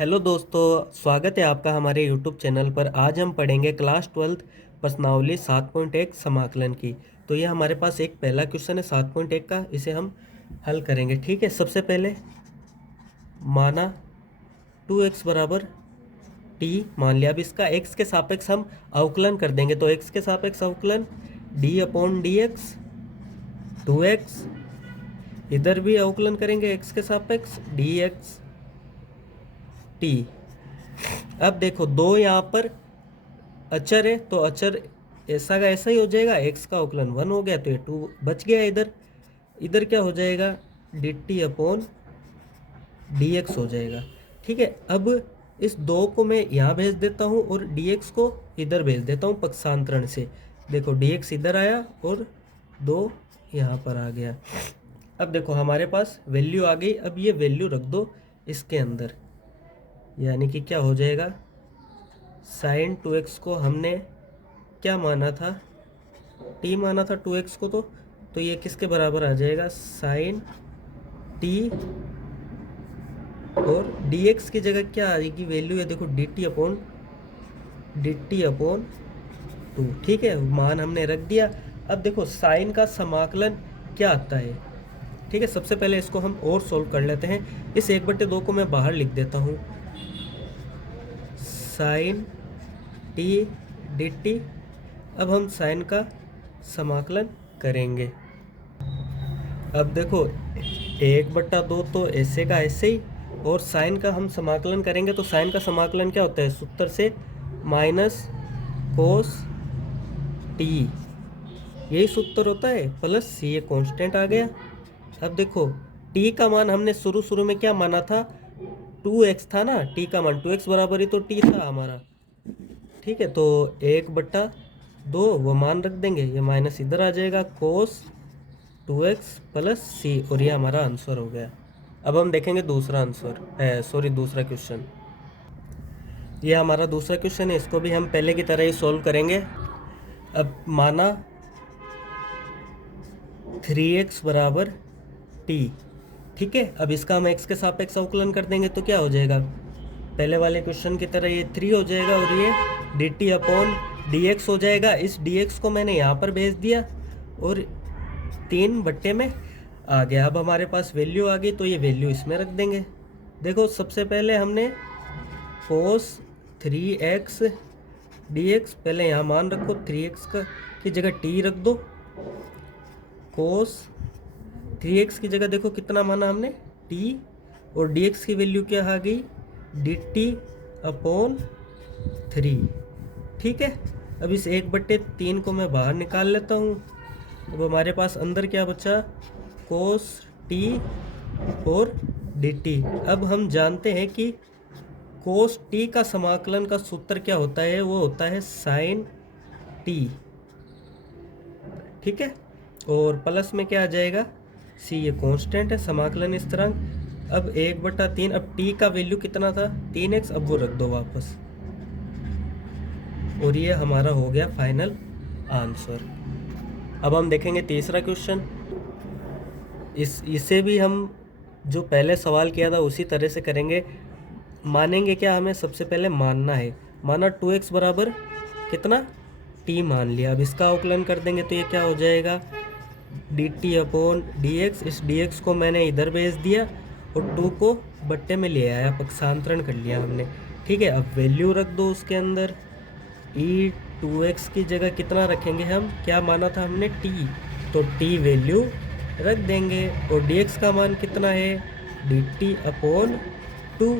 Hello दोस्तों, स्वागत है आपका हमारे यूट्यूब चैनल पर। आज हम पढ़ेंगे क्लास 12 प्रश्नावली 7.1 समाकलन की। तो ये हमारे पास एक पहला क्वेश्चन है 7.1 का, इसे हम हल करेंगे। ठीक है, सबसे पहले माना 2x बराबर t मान लिया। अब इसका x के सापेक्ष हम अवकलन कर देंगे। तो x के सापेक्ष अवकलन d upon D x 2x, इधर भी अवकलन करेंगे x के सापेक्ष dx t। अब देखो दो यहाँ पर अचर है, तो अचर ऐसा का ऐसा ही हो जाएगा। x का अवकलन 1 हो गया, तो ये 2 बच गया। इधर इधर क्या हो जाएगा, dt अपॉन dx हो जाएगा। ठीक है, अब इस 2 को मैं यहाँ भेज देता हूँ और dx को इधर भेज देता हूँ पक्षांतरण से। देखो dx इधर आया और 2 यहाँ पर आ गया। अब देखो हमारे पास वैल्यू आ गई। अब ये वैल्यू रख दो इसके अंदर, यानी कि क्या हो जाएगा, साइन 2x को हमने क्या माना था, t माना था 2x को। तो ये किसके बराबर आ जाएगा, साइन t, और dx की जगह क्या आएगी वैल्यू है, देखो dt अपॉन 2। ठीक है, मान हमने रख दिया। अब देखो साइन का समाकलन क्या आता है। ठीक है, सबसे पहले इसको हम और सोल्व कर लेते हैं। इस 1/2 को मैं बाहर लिख देता हूँ, साइन t dt। अब हम साइन का समाकलन करेंगे। अब देखो 1/2 तो ऐसे का ऐसे ही, और साइन का हम समाकलन करेंगे। तो साइन का समाकलन क्या होता है, सूत्र से माइनस कोस t, यही सूत्र होता है, प्लस सी, ये कांस्टेंट आ गया। अब देखो t का मान हमने शुरू में क्या माना था, 2x था ना, t का मान 2x बराबर ही तो t था हमारा। ठीक है, तो 1/2 वो मान रख देंगे, ये माइनस इधर आ जाएगा, कोस 2x प्लस सी, और ये हमारा आंसर हो गया। अब हम देखेंगे दूसरा आंसर, दूसरा क्वेश्चन। ये हमारा दूसरा क्वेश्चन है, इसको भी हम पहले की तरह ही सॉल्व करेंगे। अब माना 3x बराबर t। ठीक है, अब इसका हम x के सापेक्ष अवकलन कर देंगे तो क्या हो जाएगा, पहले वाले क्वेश्चन की तरह ये 3 हो जाएगा, और ये dt अपॉन dx हो जाएगा। इस dx को मैंने यहाँ पर भेज दिया और 3 में आ गया। अब हमारे पास वैल्यू आ गई, तो ये वैल्यू इसमें रख देंगे। देखो सबसे पहले हमने कोस 3x dx, पहले यहाँ मान रखो, 3x की जगह t रख दो, कोस 3x की जगह देखो कितना माना हमने, t, और dx की वैल्यू क्या आ गई, dt अपॉन 3। ठीक है, अब इस 1/3 को मैं बाहर निकाल लेता हूँ। अब हमारे पास अंदर क्या बचा, कोस t और dt। अब हम जानते हैं कि कोस t का समाकलन का सूत्र क्या होता है, वो होता है साइन t। ठीक है, और प्लस में क्या आ जाएगा, c, ये कांस्टेंट है, समाकलन इस तरह। अब 1/3, अब t का वैल्यू कितना था, 3x, अब वो रख दो वापस, और ये हमारा हो गया फाइनल आंसर। अब हम देखेंगे तीसरा क्वेश्चन। इसे भी हम जो पहले सवाल किया था उसी तरह से करेंगे। मानेंगे क्या, हमें सबसे पहले मानना है, माना 2x बराबर कितना, t मान लिया। अब इसका अवकलन कर देंगे तो ये क्या हो जाएगा, dt अपॉन dx। इस dx को मैंने इधर भेज दिया और 2 को बट्टे में ले आया, पक्षांतरण कर लिया हमने। ठीक है, अब वैल्यू रख दो उसके अंदर, e 2x की जगह कितना रखेंगे हम, क्या माना था हमने, t, तो t वैल्यू रख देंगे, और dx का मान कितना है, dt अपॉन 2।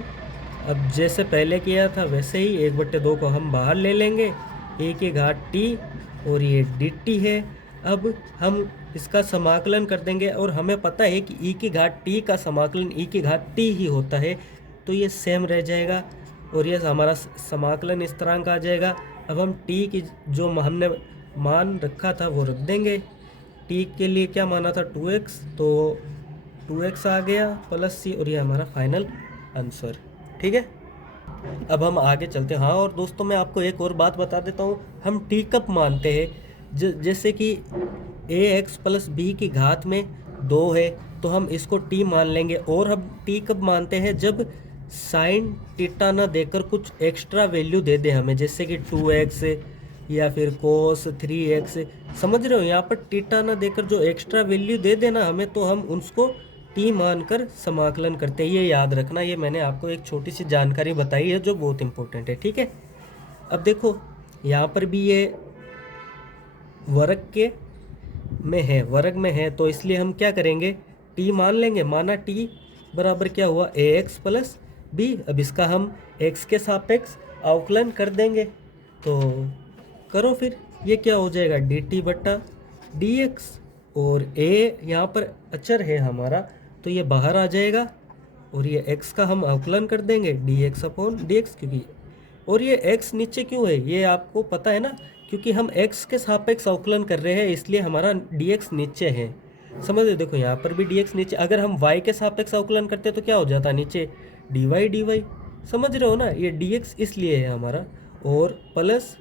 अब जैसे पहले किया था वैसे ही 1/2 को हम बाहर ले लेंगे, e की घात t, और ये dt है। अब हम इसका समाकलन कर देंगे, और हमें पता है कि e की घात t का समाकलन e की घात t ही होता है, तो ये सेम रह जाएगा, और ये हमारा समाकलन इस तरह का आ जाएगा। अब हम t की जो हमने मान रखा था वो रख देंगे। t के लिए क्या माना था, 2x, तो 2x आ गया प्लस c, और ये हमारा फाइनल आंसर। ठीक है, अब हम आगे चलते हैं। हाँ, और दोस्तों मैं आपको एक और बात बता देता हूँ, हम t कब मानते हैं, जैसे कि ax प्लस b की घात में 2 है, तो हम इसको t मान लेंगे। और हम t कब मानते हैं, जब साइन टीटा ना देकर कुछ एक्स्ट्रा वैल्यू दे दे हमें, जैसे कि 2x या फिर कोस 3x, समझ रहे हो, यहाँ पर टीटा ना देकर जो एक्स्ट्रा वैल्यू दे देना हमें, तो हम उसको टी मानकर समाकलन करते हैं। ये याद रखना, ये मैंने आपको एक छोटी सी जानकारी बताई है जो बहुत इंपॉर्टेंट है, ठीक है। अब देखो यहाँ पर भी ये वर्ग के में है, वर्ग में है, तो इसलिए हम क्या करेंगे, टी मान लेंगे। माना टी बराबर क्या हुआ, ए एक्स प्लस बी। अब इसका हम एक्स के सापेक्ष अवकलन कर देंगे, तो करो फिर, ये क्या हो जाएगा, डी टी बट्टा डी एक्स। और ए यहाँ पर अचर है हमारा, तो ये बाहर आ जाएगा, और ये x का हम अवकलन कर देंगे D x upon D x, क्योंकि और ये x नीचे क्यों है ये आपको पता है ना, क्योंकि हम x के सापेक्ष अवकलन कर रहे हैं, इसलिए हमारा dx नीचे है। समझ रहे, देखो यहाँ पर भी dx नीचे, अगर हम y के सापेक्ष अवकलन करते तो क्या हो जाता नीचे, dy। समझ रहे हो ना, ये dx इसलिए है हमारा, और प्लस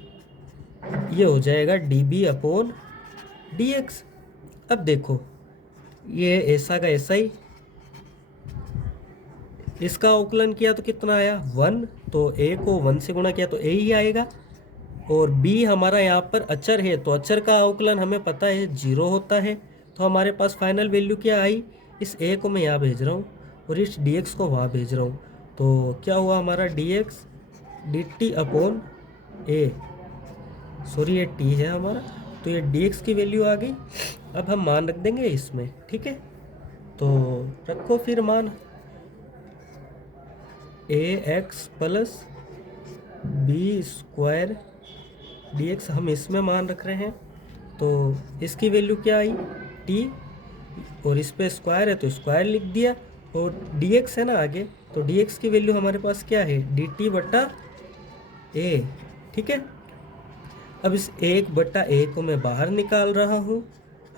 ये हो जाएगा db अपॉन dx। अब देखो ये ऐसा का ऐसा ही, इसका अवकलन किया तो कितना आया 1, तो a को 1 से गुणा किया तो a ही आएगा। और b हमारा यहाँ पर अचर है, तो अचर का अवकलन हमें पता है 0 होता है, तो हमारे पास फाइनल वैल्यू क्या आई, इस a को मैं यहाँ भेज रहा हूँ और इस dx को वहाँ भेज रहा हूँ, तो क्या हुआ हमारा dx dt upon a, sorry ये t है हमारा, तो ये dx की वैल्यू आ गई। अब हम मान रख देंगे इसमें, ठीक है, तो रखो फिर मान, A X plus B square D X हम इसमें मान रख रहे हैं, तो इसकी वैल्यू क्या आई टी, और इस पे स्क्वायर है तो स्क्वायर लिख दिया, और डी एक्स है ना आगे, तो डी एक्स की वैल्यू हमारे पास क्या है, डी टी बट्टा ए, ठीक है। अब इस 1/a को मैं बाहर निकाल रहा हूँ,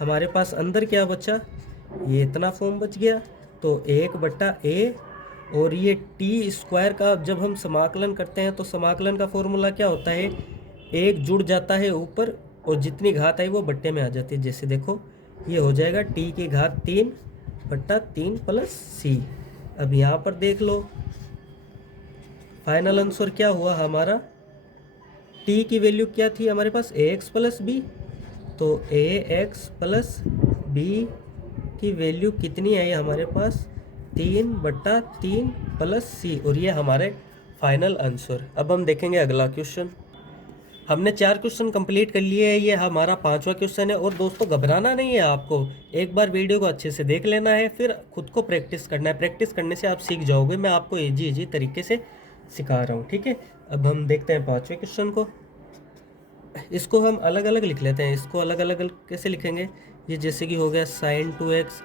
हमारे पास अंदर क्या बचा, ये इतना फॉर्म बच गया, तो 1/a, और ये टी स्क्वायर का जब हम समाकलन करते हैं तो समाकलन का फॉर्मूला क्या होता है, एक जुड़ जाता है ऊपर और जितनी घात आई वो बट्टे में आ जाती है। जैसे देखो ये हो जाएगा टी की घात 3/3 प्लस सी। अब यहाँ पर देख लो फाइनल आंसर क्या हुआ हमारा, टी की वैल्यू क्या थी हमारे पास, ए एक्स प्लस बी, तो ए एक्स प्लस बी की वैल्यू कितनी आई हमारे पास, 3/3 प्लस सी, और ये हमारे फाइनल आंसर। अब हम देखेंगे अगला क्वेश्चन। हमने 4 क्वेश्चन कंप्लीट कर लिए हैं, ये हमारा 5वां क्वेश्चन है। और दोस्तों घबराना नहीं है आपको, एक बार वीडियो को अच्छे से देख लेना है, फिर खुद को प्रैक्टिस करना है, प्रैक्टिस करने से आप सीख जाओगे। मैं आपको इजी तरीके से सिखा रहा हूँ, ठीक है। अब हम देखते हैं 5वें क्वेश्चन को, इसको हम अलग अलग लिख लेते हैं। इसको अलग अलग कैसे लिखेंगे, ये जैसे कि हो गया साइन 2x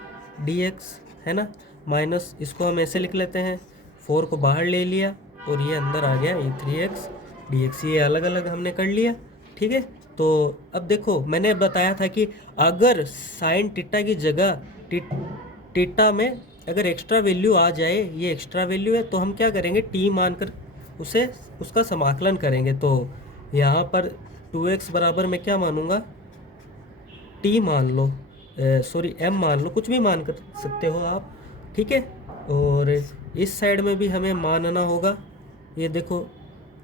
dx है ना, माइनस इसको हम ऐसे लिख लेते हैं, 4 को बाहर ले लिया और ये अंदर आ गया, ये 3x dx, ये अलग अलग हमने कर लिया, ठीक है। तो अब देखो मैंने बताया था कि अगर साइन टीटा की जगह टीटा में अगर एक्स्ट्रा वैल्यू आ जाए, ये एक्स्ट्रा वैल्यू है, तो हम क्या करेंगे, टी मानकर उसे उसका समाकलन करेंगे। तो यहाँ पर 2x बराबर मैं क्या मानूंगा, टी मान लो, सॉरी m मान लो, कुछ भी मान कर सकते हो आप, ठीक है। और इस साइड में भी हमें मानना होगा, ये देखो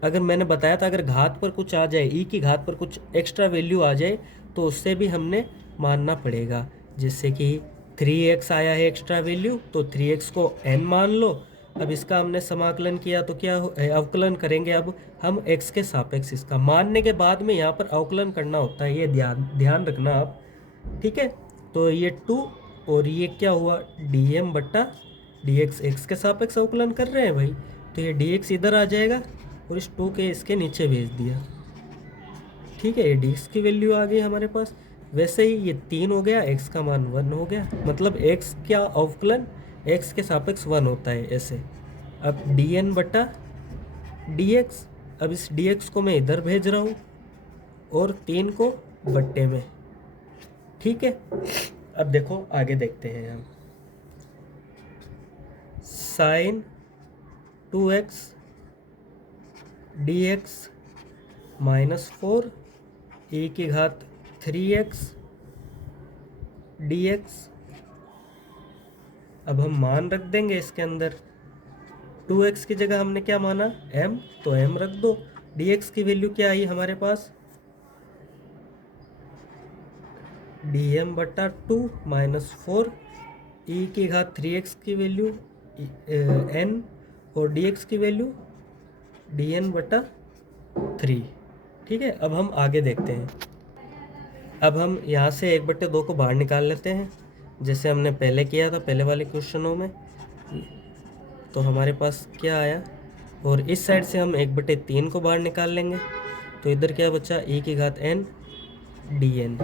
अगर मैंने बताया था अगर घात पर कुछ आ जाए, ई की घात पर कुछ एक्स्ट्रा वैल्यू आ जाए तो उससे भी हमने मानना पड़ेगा। जैसे कि 3x आया है एक्स्ट्रा वैल्यू, तो 3x को n मान लो। अब इसका हमने समाकलन किया तो क्या अवकलन करेंगे, अब हम x के सापेक्ष इसका मानने के बाद में यहाँ पर अवकलन करना होता है, ये ध्यान रखना आप, ठीक है। तो ये 2 और ये क्या हुआ dm बट्टा dx, x के सापेक्ष अवकलन कर रहे हैं भाई, तो ये dx इधर आ जाएगा और इस 2 के इसके नीचे भेज दिया, ठीक है। ये dx की वैल्यू आ गई हमारे पास। वैसे ही ये 3 हो गया, x का मान 1 हो गया, मतलब x क्या अवकलन x के सापेक्ष 1 होता है ऐसे। अब dn बटा dx, अब इस dx को मैं इधर भेज रहा हूँ और 3 को बट्टे में, ठीक है। अब देखो आगे देखते हैं हम, साइन 2x dx -4 e की घात 3x dx। अब हम मान रख देंगे इसके अंदर, 2x की जगह हमने क्या माना m, तो m रख दो। dx की वैल्यू क्या आई हमारे पास, dm बटा 2 माइनस 4 e की घात 3x की वैल्यू n, और dx की वैल्यू dn बटा 3। ठीक है, अब हम आगे देखते हैं। अब हम यहाँ से 1/2 को बाहर निकाल लेते हैं, जैसे हमने पहले किया था पहले वाले क्वेश्चनों में। तो हमारे पास क्या आया, और इस साइड से हम 1/3 को बाहर निकाल लेंगे, तो इधर क्या बचा e की घात n dn।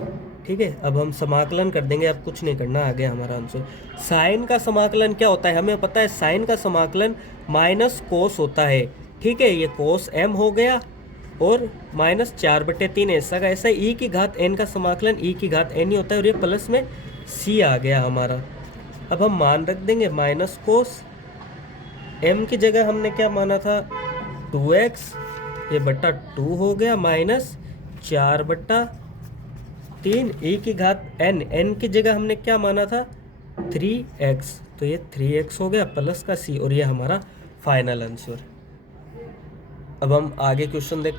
ठीक है, अब हम समाकलन कर देंगे, अब कुछ नहीं करना, आ गया हमारा आंसर। साइन का समाकलन क्या होता है हमें पता है, साइन का समाकलन माइनस कोस होता है। ठीक है, ये कोस m हो गया और माइनस 4/3 ऐसा का ऐसा। ई की घात n का समाकलन ई की घात n ही होता है, और ये प्लस में c आ गया हमारा। अब हम मान रख देंगे माइनस कोस, m की जगह हमने क्या माना था 2x, ये बटा 2 हो गया, माइनस 4/3 e की घात n, n की जगह हमने क्या माना था 3x, तो ये 3x हो गया प्लस का c, और ये हमारा फाइनल आंसर। अब हम आगे क्वेश्चन देखते हैं।